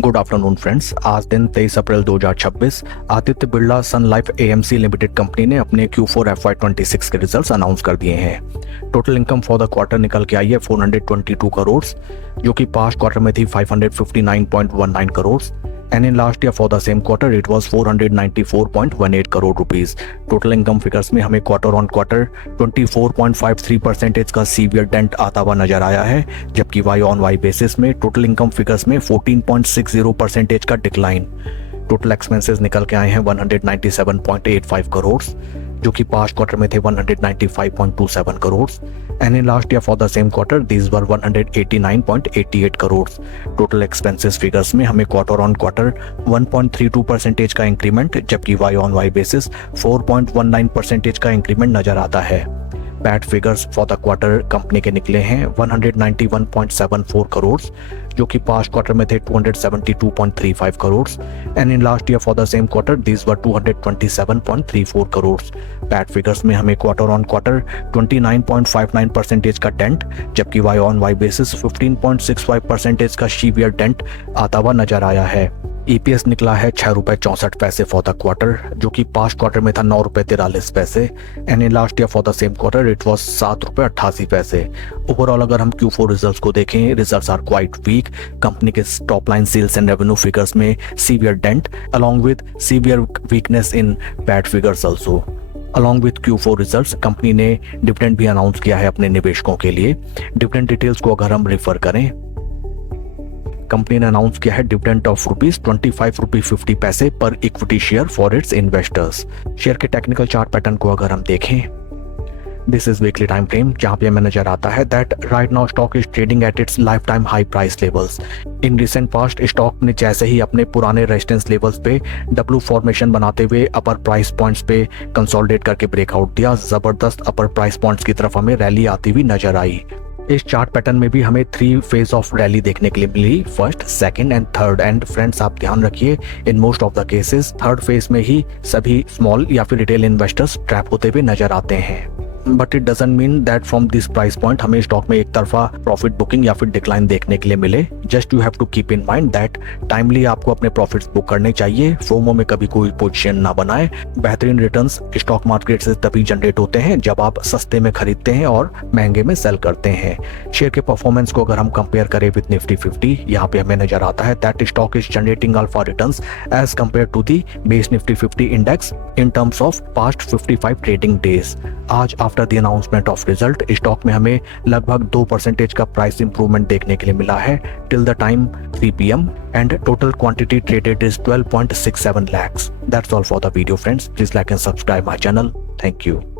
Good afternoon friends. आज दिन 23 अप्रैल 2026 आदित्य बिरला सन life AMC limited company ने अपने Q4 FY26 के रिजल्ट्स अनाउंस कर दिए हैं। Total income for the quarter निकल के आई है 422 करोड़, जो कि पास्ट क्वार्टर में थी 559.19 crore and in last year for the same quarter it was 494.18 crore rupees. Total income figures में हमें क्वार्टर ऑन क्वार्टर 24.53% का सीवियर डेंट आता हुआ नजर आया है, जबकि वाई ऑन वाई बेसिस में टोटल इनकम फिगर्स में 14.60% का डिक्लाइन। टोटल एक्सपेंसेस निकल के आए हैं 197.85 करोड़, जो कि पास्ट क्वार्टर में थे 195.27 crore and in last year for the same quarter these were 189.88 crore. Total expenses figures में हमें क्वार्टर ऑन क्वार्टर 1.32% का इंक्रीमेंट, जबकि वाई ऑन वाई बेसिस 4.19% का इंक्रीमेंट नजर आता है। PAT figures for the quarter company के निकले हैं 191.74 करोड़, जो कि पास्ट क्वार्टर में थे 272.35 crore and in last year for the same quarter these were 227.34 crore. PAT figures में हमें क्वार्टर ऑन क्वार्टर 29.59% का डेंट, जबकि वाई ऑन वाई बेसिस 15.65% का सीवियर डेंट आता हुआ नजर आया है। ईपीएस निकला है 6 रुपए 64 पैसे फॉर द क्वार्टर, जो कि पास्ट क्वार्टर में था 9 रुपए 43 पैसे and in last year for the same quarter it was 7 रुपए 88 पैसे। ओवरऑल अगर हम Q4 रिजल्ट्स को देखें, results are quite weak. Company के top line sales and revenue figures में severe dent along with severe weakness in PAT figures also. Along with Q4 results company ने dividend भी अनाउंस किया है अपने निवेशकों के लिए। डिविडेंड डिटेल्स को अगर हम रेफर करें, कंपनी ने अनाउंस किया है डिविडेंड ऑफ ₹25.50 पैसे पर equity share for its investors. Share के टेक्निकल चार्ट पैटर्न को अगर हम देखें, this is weekly time frame, जहां पे हमें नजर आता है that right now stock is trading at its life time high price levels. In recent past stock ने जैसे ही अपने पुराने रेजिस्टेंस लेवल्स पे डब्ल्यू फॉर्मेशन बनाते हुए अपर प्राइस पॉइंट्स पे कंसोलिडेट करके ब्रेकआउट दिया, जबरदस्त अपर प्राइस पॉइंट्स की तरफ हमें रैली आती हुई नजर आई। इस चार्ट पैटर्न में भी हमें 3 फेज ऑफ रैली देखने के लिए मिली, first, second and third. And friends आप ध्यान रखिए, in most of the cases third phase में ही सभी स्मॉल या फिर रिटेल इन्वेस्टर्स ट्रैप होते हुए नजर आते हैं। But it doesn't mean that from this price point हमें स्टॉक में एक तरफा प्रॉफिट बुकिंग या फिर डिक्लाइन देखने के लिए मिले। Just you have to keep in mind that timely आपको अपने प्रॉफिट्स बुक करने चाहिए, फोमो में कभी कोई पोजीशन ना बनाए। बेहतरीन रिटर्न्स स्टॉक मार्केट से तभी जनरेट होते हैं जब आप सस्ते में खरीदते हैं और महंगे में सेल करते हैं। शेयर के परफॉर्मेंस को अगर हम कंपेयर करें विद निफ्टी 50, यहाँ पे हमें नजर आता है that stock is generating alpha returns as compare to the base Nifty 50 index in terms of past 55 trading days. आज after the announcement of result stock में हमें लगभग 2% का प्राइस इंप्रूवमेंट देखने के लिए मिला है till the time 3 PM and total quantity traded is 12.67 lakhs. That's all for the video friends. Please like and subscribe my channel. Thank you.